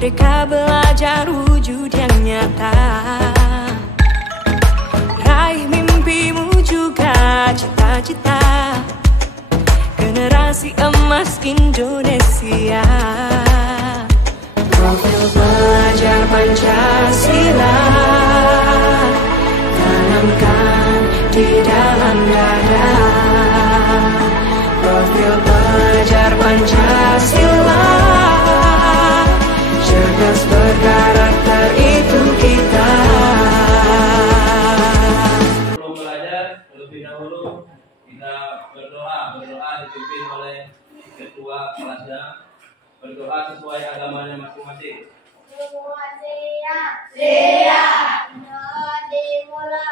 Merdeka belajar wujud yang nyata. Raih mimpimu juga cita-cita. Generasi emas Indonesia. Profil pelajar Pancasila tanamkan di dalam dada. Profil pelajar Pancasila, cerdas berkarakter itu kita. Sebelum belajar, terlebih dahulu kita berdoa dipimpin oleh ketua kelasnya. Berdoa sesuai agamanya masing-masing. Semua siap. Siap. Dimulai.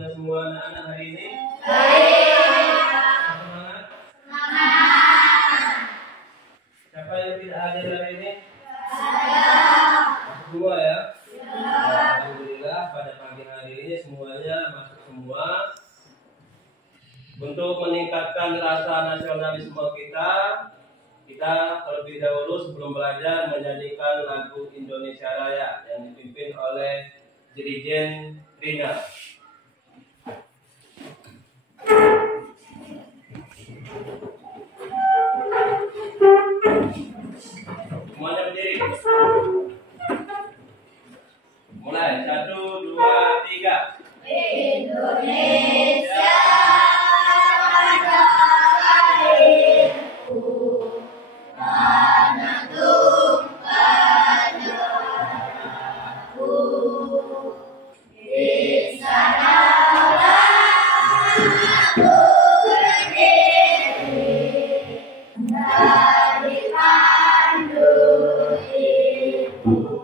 Semua anak-anak hari ini? Semangat? Siapa yang tidak hadir hari ini? Masuk semua ya? Alhamdulillah pada pagi hari ini semuanya masuk semua. Untuk meningkatkan rasa nasionalisme kita terlebih dahulu sebelum belajar menyanyikan lagu Indonesia Raya yang dipimpin oleh Dirijen Rina. Semuanya berdiri. Mulai 1, 2, 3. Indonesia adalah airku, tanah tumpahnya darahku. Di sanalah aku berdiri, dari pandu ibuku.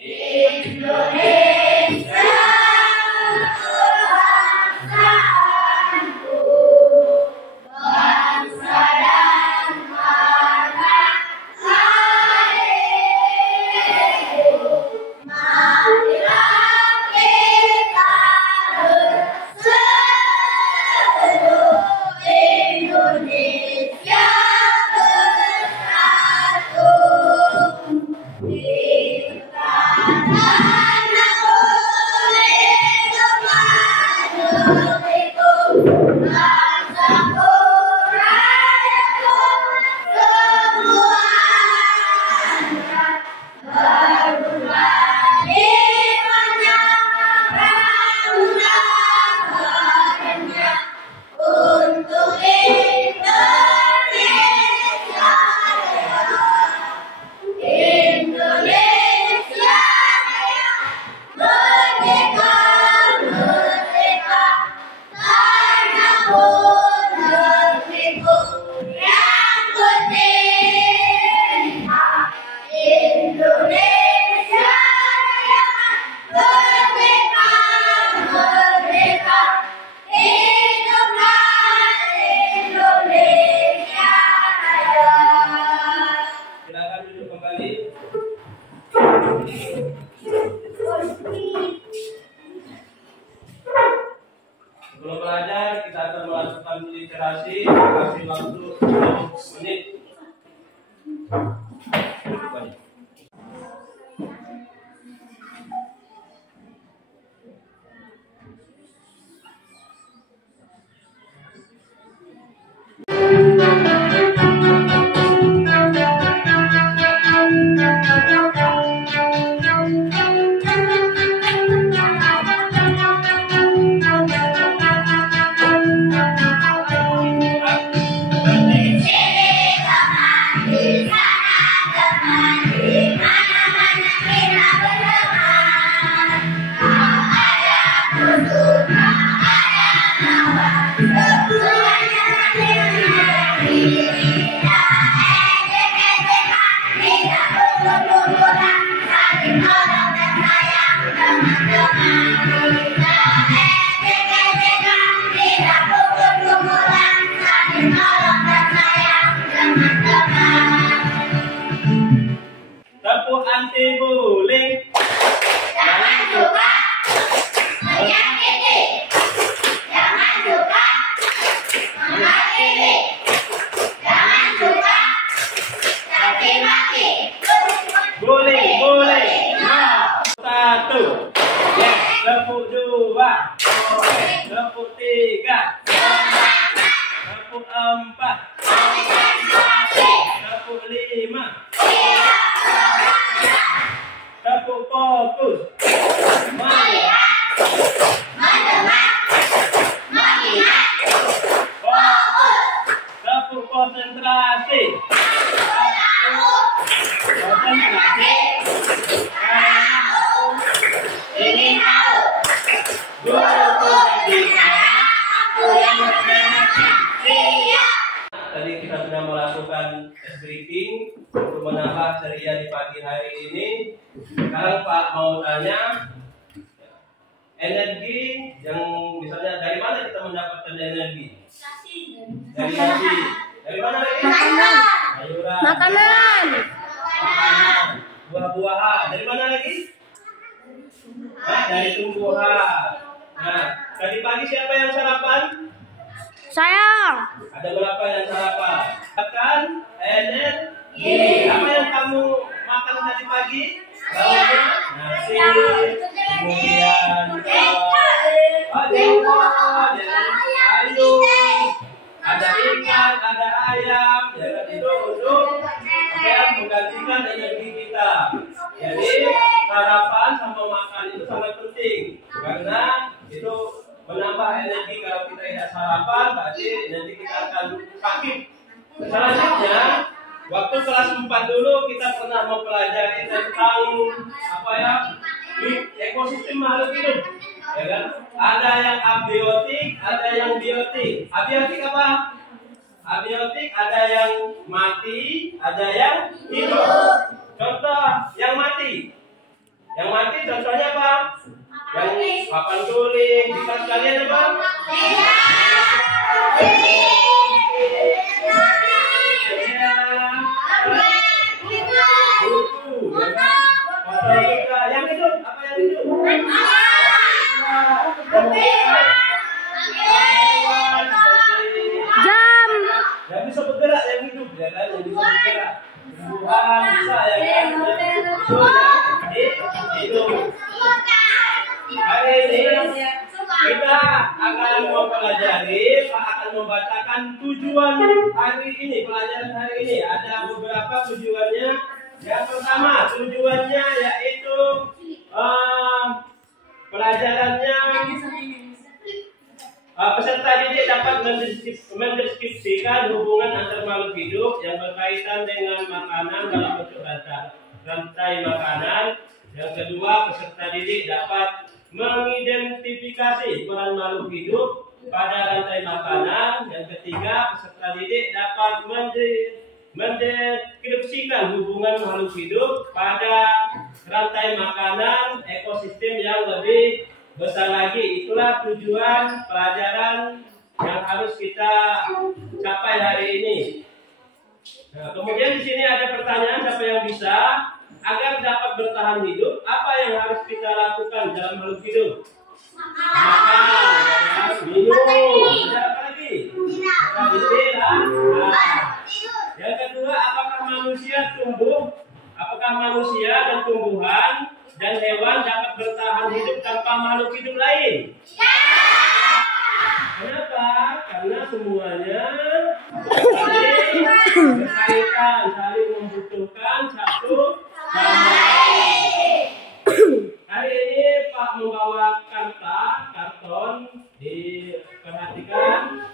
Indonesia Sebelum belajar kita akan melakukan literasi. Kasih waktu 10 menit. Tepuk anti bullying. Jangan suka menyakiti. Jangan suka menghakimi. Jangan suka caci maki. Bullying, bullying. Satu. Yes. Tepuk dua. Tepuk tiga. Tepuk empat. Tepuk lima. Tepuk fokus. Melihat, mendengar, mengingat, fokus, Tepuk konsentrasi. Konsentrasi. ingin tahu. Guruku berbicara, aku yang mendengarkan. Siap. Tadi kita sudah melakukan stripping untuk menambah ceria di pagi hari ini. Sekarang Pak mau tanya, energi yang misalnya dari mana kita mendapatkan energi? Dari nasi. Dari mana lagi? Sayuran. Makanan. Makanan. Buah-buahan. Dari mana lagi? Nah, dari tumbuhan. Nah, tadi pagi siapa yang sarapan? Saya. Ada berapa yang sarapan? Makan energi. Apa yang kamu makan tadi pagi? Lauknya nasi, kemudian ada ikan, ada ayam, ya itu untuk yang menggantikan energi kita. Jadi sarapan sama makan itu sangat penting karena itu menambah energi. Kalau kita tidak sarapan, berarti nanti kita akan sakit. Selanjutnya, waktu kelas 4 dulu kita pernah mempelajari tentang apa ya, ekosistem makhluk hidup. Ya kan? Ada yang abiotik, ada yang biotik. Abiotik apa? Abiotik ada yang mati, ada yang hidup. Contoh yang mati. Yang mati contohnya apa? Yang papan tulis. Di kelas kalian apa? Buku. Yang hidup apa yang hidup? Jam. Yang bisa bergerak, yang hidup, ya kan? Yang bisa bergerak. Tumbuhan bisa, ya kan? Itu. Hari ini kita akan mempelajari, Pak akan membacakan tujuan hari ini, pelajaran hari ini. Ada beberapa tujuannya. Yang pertama, tujuannya yaitu pelajarannya peserta didik dapat mendeskripsikan hubungan antar makhluk hidup yang berkaitan dengan makanan dalam bentuk rantai makanan. Yang kedua, peserta didik dapat mengidentifikasi peran makhluk hidup pada rantai makanan. Yang ketiga, peserta didik dapat mendeskripsikan hubungan makhluk hidup pada rantai makanan ekosistem yang lebih besar lagi. Itulah tujuan pelajaran yang harus kita capai hari ini. Nah, kemudian di sini ada pertanyaan, siapa yang bisa? Agar dapat bertahan hidup, apa yang harus kita lakukan dalam makhluk hidup? Makan, minum, Kenapa? Karena semuanya saling berkaitan, saling membutuhkan satu sama lain. Hari ini Pak membawa karton, diperhatikan.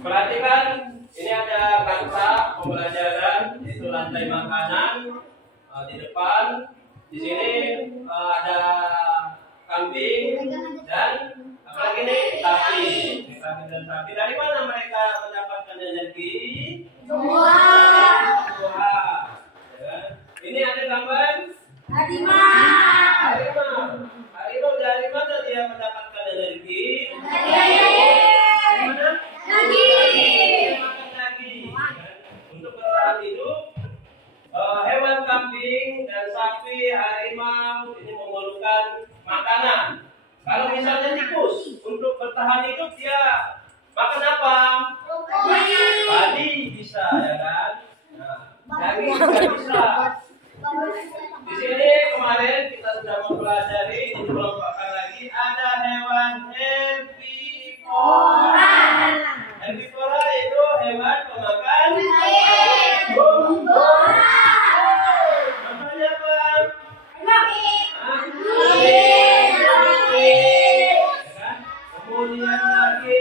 Perhatikan, ini ada karta pembelajaran, itu lantai makanan di depan. Di sini ada kambing dan apalagi ini sapi. Kambing dan sapi. Dari mana mereka mendapatkan energi? Buah. Ya. Ini ada gambar harimau. Harimau dari mana dia mendapatkan energi? Dari mana? Makan daging. Untuk bertahan hidup, hewan kambing dan sapi, harimau ini memerlukan makanan. Kalau misalnya tikus, untuk bertahan hidup dia makan apa? Padi bisa, ya kan? Nah, daging juga bisa. Di sini kemarin kita sudah mempelajari, ini dikelompokkan lagi, ada hewan herbivora. Herbivora itu hewan pemakan tumbuhan. Namanya apa? Kemudian lagi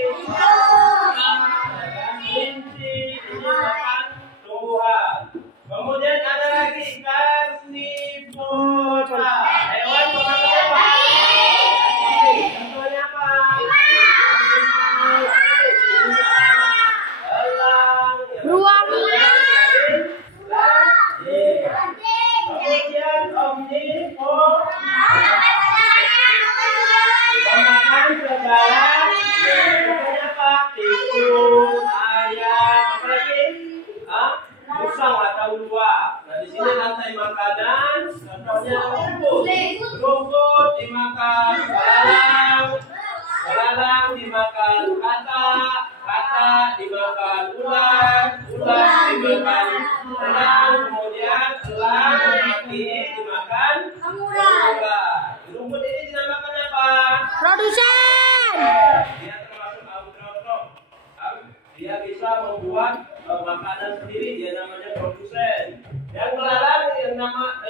kelinci, ini makan tumbuhan. Kemudian ada lagi karnivora, hewan pemakan apa? Contohnya apa? Beruang. Kemudian omnivora, pemakan segala. Contohnya apa? Tikus, ayam, apa lagi? Musang atau luwak. Nah, di sini lantai makanan, contohnya rumput. Rumput dimakan belalang, belalang dimakan katak dimakan ular, ular dimakan elang, kemudian elang mati dimakan ular. Rumput ini dinamakan apa? Produsen. Dia termasuk autotrof. Dia bisa membuat makanan sendiri, dia namanya produsen. Yang belalang,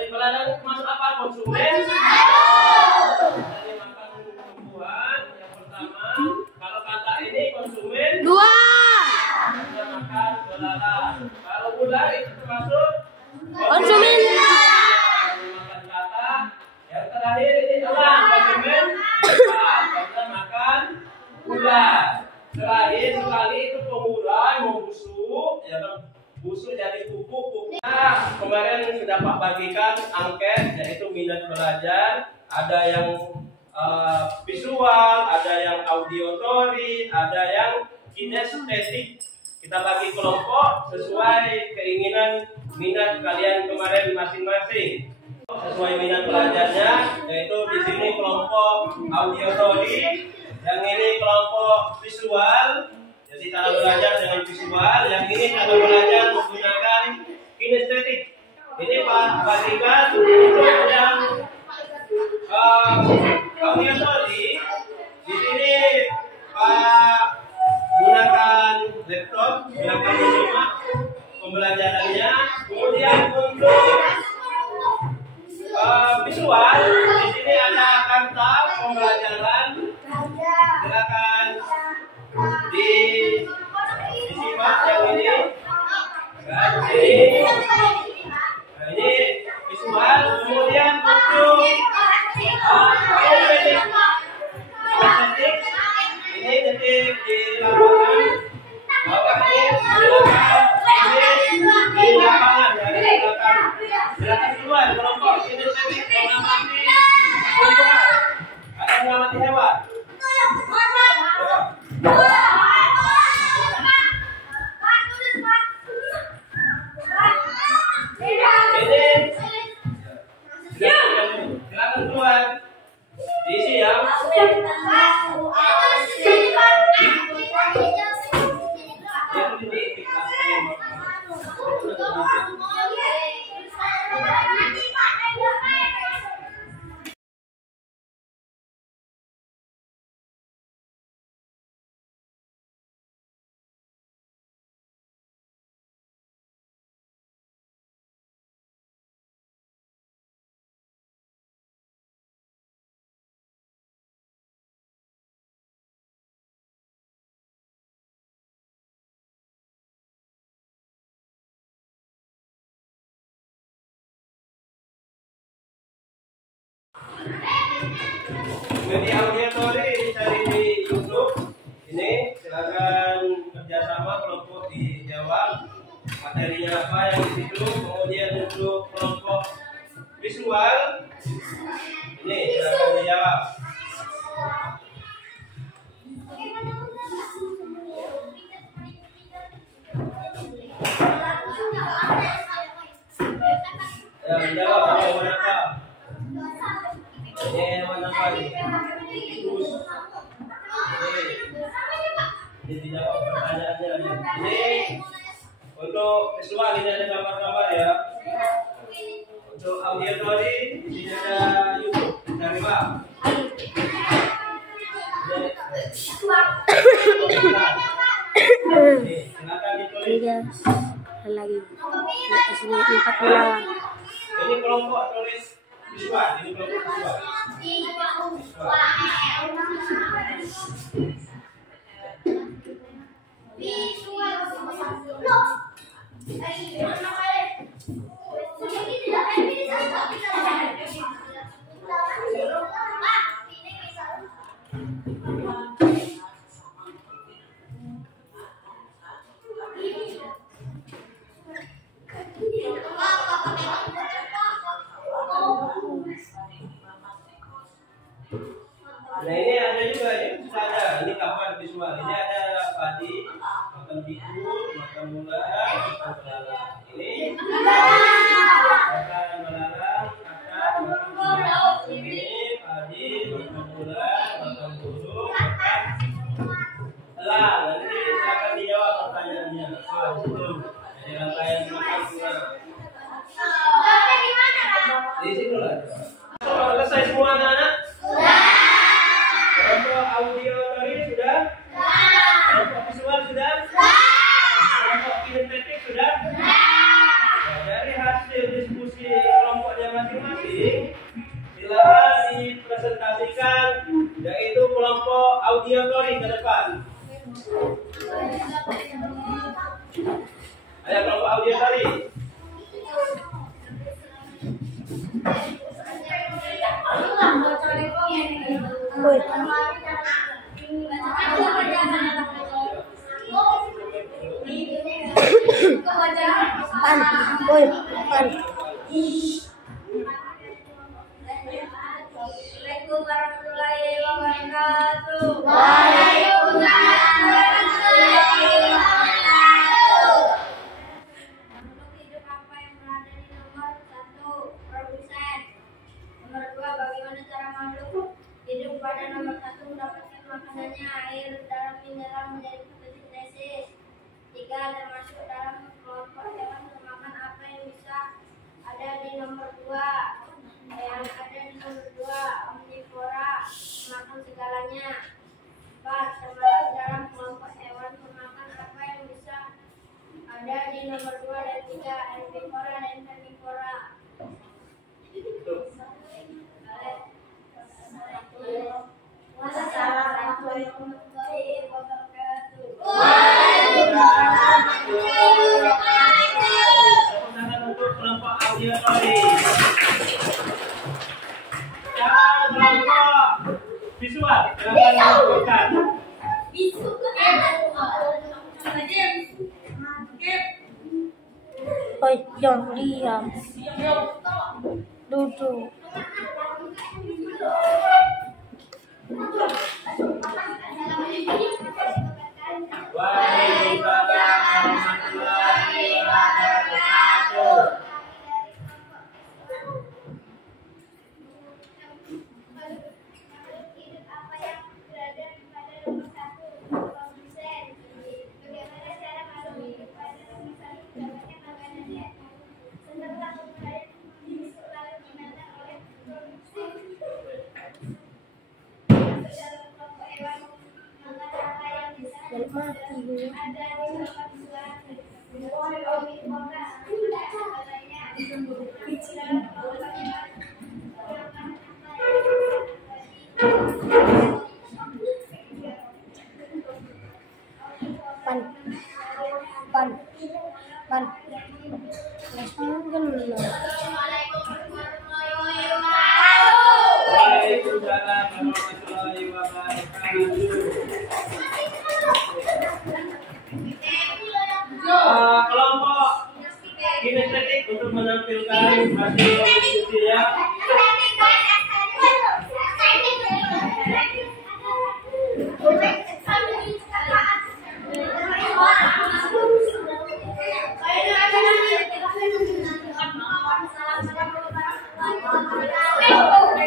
belalang masuk apa? Konsumen. Jadi makan tumbuhan. Yang pertama, kalau katak ini konsumen. Dua. Kita makan belalang. Kalau ular itu termasuk Konsumen. Makan katak. Yang terakhir ini elang, konsumen. Kita makan ular. Terakhir sekali itu pemulai membusuk, ya kan? Busuk jadi pupuk. Nah, kemarin sudah Pak bagikan angket, yaitu minat belajar. Ada yang visual, ada yang auditory, ada yang kinestetik. Kita bagi kelompok sesuai keinginan minat kalian kemarin masing-masing. Sesuai minat belajarnya, yaitu di sini kelompok auditory. Yang ini kelompok visual, jadi cara belajar dengan visual. Yang ini cara belajar menggunakan kinestetik. Ini Pak bagikan untuk yang auditory. Di sini Pak gunakan laptop, gunakan menyimak pembelajarannya. Kemudian untuk visual, di sini ada karta pembelajaran. Silakan disimak yang ini. Ini visual. Kemudian untuk ini detik di lapangan. Bawah ini silakan di lapangan dari silakan. Silakan keluar kelompok kinestetik mengamati tumbuhan atau mengamati hewan. Silakan keluar. Diisi ya. Jadi auditori dicari di YouTube. Ini silakan kerjasama kelompok dijawab materinya apa yang di situ. Kemudian untuk kelompok visual ini silakan dijawab. Ya, menjawab apa yang mana? Ini yang mana kali? Ini dijawab pertanyaannya. Ini untuk visual ini ada gambar-gambar ya. Untuk auditori ini ada YouTube. Cari Pak. Silakan ditulis. Lagi. Sini 4 lawan. Ini kelompok tulis visual. Ini kelompok visual. Nah ini ada juga, ini bisa ada. Ini gambar visual. Ini ada padi, makan tikus, makan ular, makan belalang. Ini makan belalang, kakak, makan ular. Ini padi, makan ular, makan burung, makan elang. Nanti silakan dijawab pertanyaannya. Soal itu. Jadi rangkaian makan ular. Di situ lah. Selesai semua anak-anak? Kelompok auditori sudah? Kelompok visual sudah? Kelompok kinestetik sudah? Nah, dari hasil diskusi kelompoknya masing-masing, silakan dipresentasikan, yaitu kelompok auditori ke depan. Ada kelompok auditori. Assalamualaikum warahmatullahi wabarakatuh. Waalaikumsalam warahmatullahi wabarakatuh. Untuk hidup apa yang berada di nomor 1, produsen. Nomor 2, bagaimana cara makhluk hidup pada nomor 1 mendapatkan makanannya, air dalam mineral menjadi fotosintesis. 3, termasuk dalam kelompok hewan pemakan apa yang bisa ada di nomor 2. Yang ada di nomor 2, omnivora, makan segalanya. 4, termasuk dalam kelompok hewan pemakan apa yang bisa ada di nomor 2 dan 3, herbivora dan karnivora. Wassalamualaikum warahmatullahi wabarakatuh. Untuk kelompok auditori. Kelompok visual, silakan dilakukan. Oi, jangan diam. Duduk. Waalaikumsalam warahmatullahi wabarakatuh. Pan. Waalaikumsalam warahmatullahi wabarakatuh. kasih diskusinya.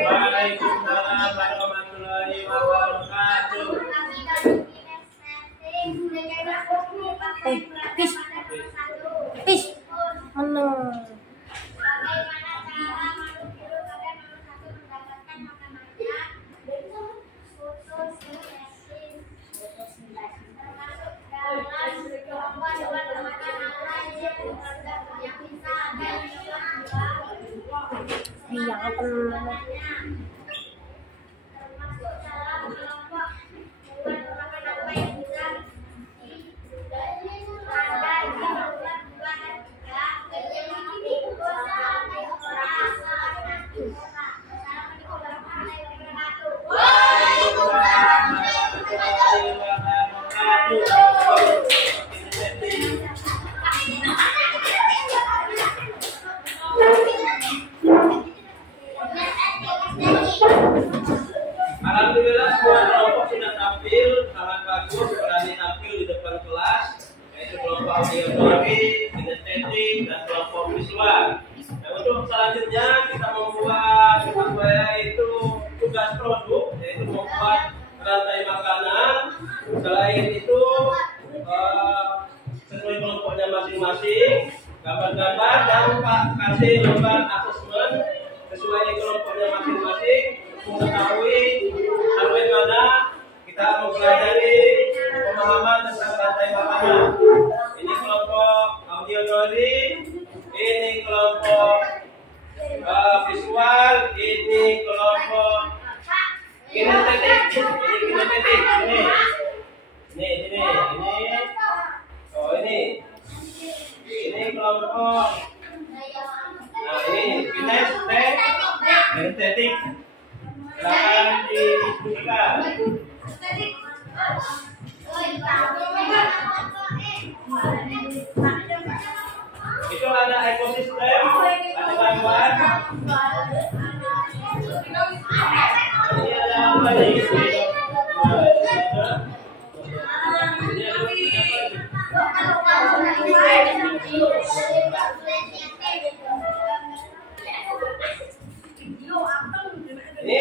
Waalaikumsalam warahmatullahi wabarakatuh. Fish. Fish. Mana? Yang apa? Alhamdulillah semua kelompok sudah tampil sangat bagus, berani tampil di depan kelas, yaitu kelompok audiotori, kinestetik, dan kelompok visual. Nah, untuk selanjutnya kita membuat yaitu tugas produk, yaitu membuat rantai makanan. Selain itu sesuai kelompoknya masing-masing, gambar-gambar dan Pak kasih lembar asesmen sesuai kelompoknya masing-masing. Mengetahui sampai mana kita mempelajari pemahaman tentang rantai makanan. Ini kelompok audiotori, ini kelompok visual, ini kelompok kinestetik, ini kinestetik, ini, oh ini kelompok, nah ini kinestetik. Silakan didiskusikan. Itu ada ekosistem, ada gangguan. Ini ada apa nih? Ini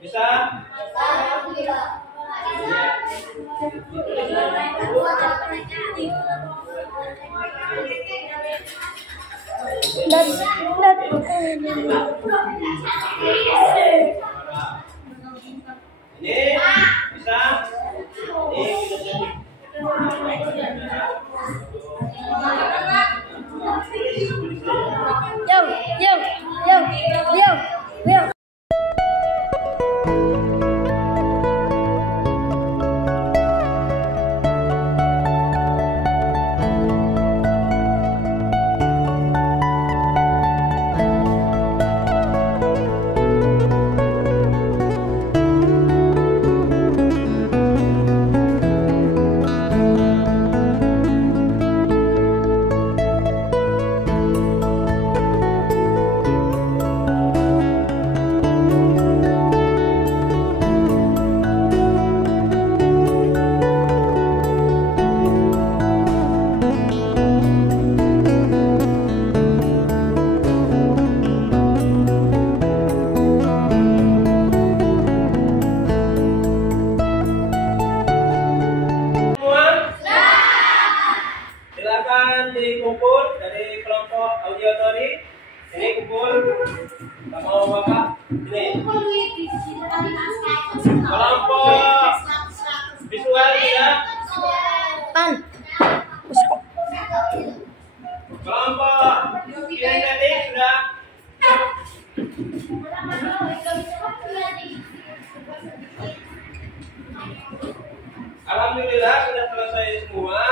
bisa? Ini bisa? Yo. Silakan dikumpul dari kelompok audiotori. Ini kumpul sama Bapak. Ini kelompok visual ya. Pan. Kelompok kinestetik sudah. Alhamdulillah sudah selesai semua.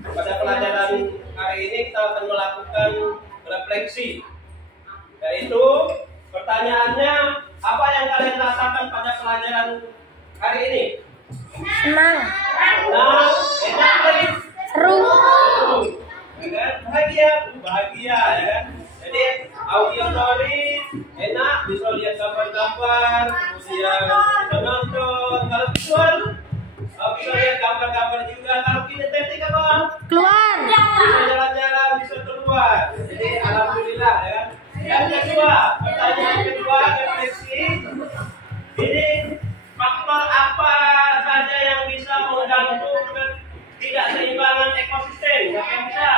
Pada pelajaran hari ini kita akan melakukan refleksi, yaitu pertanyaannya, apa yang kalian rasakan pada pelajaran hari ini? Senang. Senang, enak lagi, Seru. ya kan? Bahagia, ya kan? Jadi audiotory enak, bisa lihat gambar-gambar, kemudian bisa nonton. Kalau visual, bisa lihat gambar-gambar juga. Kalau kinestetik apa? Keluar. Bisa jalan-jalan, bisa keluar. Jadi alhamdulillah ya. Yang kedua, pertanyaan kedua, refleksi. Ini faktor apa saja yang bisa mengganggu ketidakseimbangan ekosistem? Siapa yang bisa?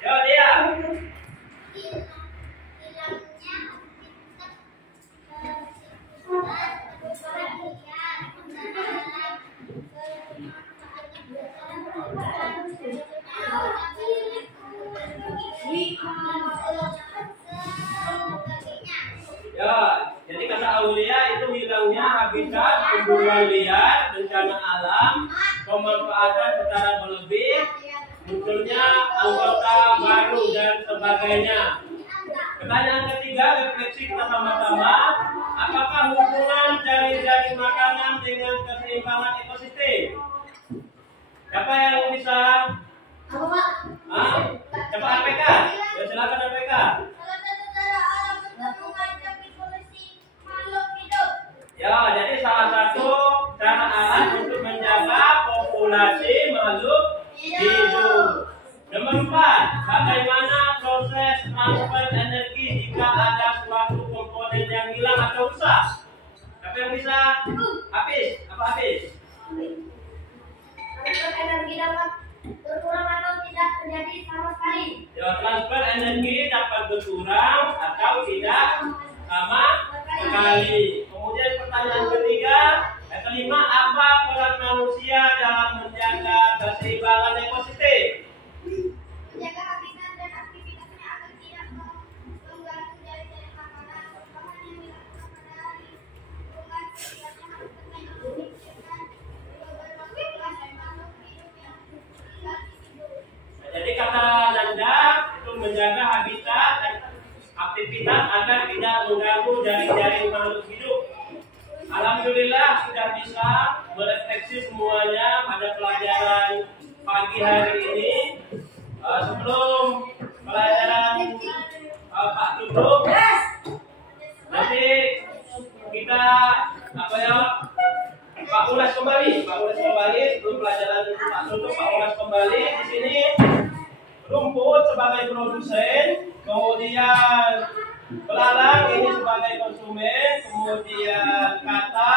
Jawab dia. Ya, jadi kata Aulia itu hilangnya habitat tumbuhan liar, bencana alam, pemanfaatan secara berlebih, munculnya anggota baru dan sebagainya. Pertanyaan ketiga, refleksi kita sama-sama. Apakah hubungan jaring-jaring makanan dengan keseimbangan ekosistem? Siapa yang bisa? Coba APK. Ya, silakan APK. Ya, jadi salah satu cara alat untuk menjaga populasi makhluk hidup. Nomor 4, bagaimana proses transfer energi jika ada suatu komponen yang hilang atau rusak? Siapa yang bisa? Habis, apa habis? Transfer energi dapat berkurang atau tidak terjadi sama sekali. Ya, transfer energi dapat berkurang atau tidak sama sekali. Kemudian pertanyaan ketiga, yang kelima, apa peran manusia dalam menjaga keseimbangan ekosistem? Menjaga habitat dan aktivitasnya agar tidak mengganggu jaring-jaring makanan, terutama yang dilakukan pada hari. Lingkungan sekitarnya harus tetap dibersihkan, juga bermanfaat dan makhluk hidup yang tinggal di situ. Jadi kata Nanda itu menjaga habitat dan aktivitas agar tidak mengganggu jaring-jaring makhluk hidup. Alhamdulillah sudah bisa merefleksi semuanya pada pelajaran pagi hari ini. Sebelum pelajaran Pak tutup, nanti kita Pak ulas kembali sebelum pelajaran Pak tutup. Pak ulas kembali di sini. Rumput sebagai produsen, kemudian belalang ini sebagai konsumen, kemudian kata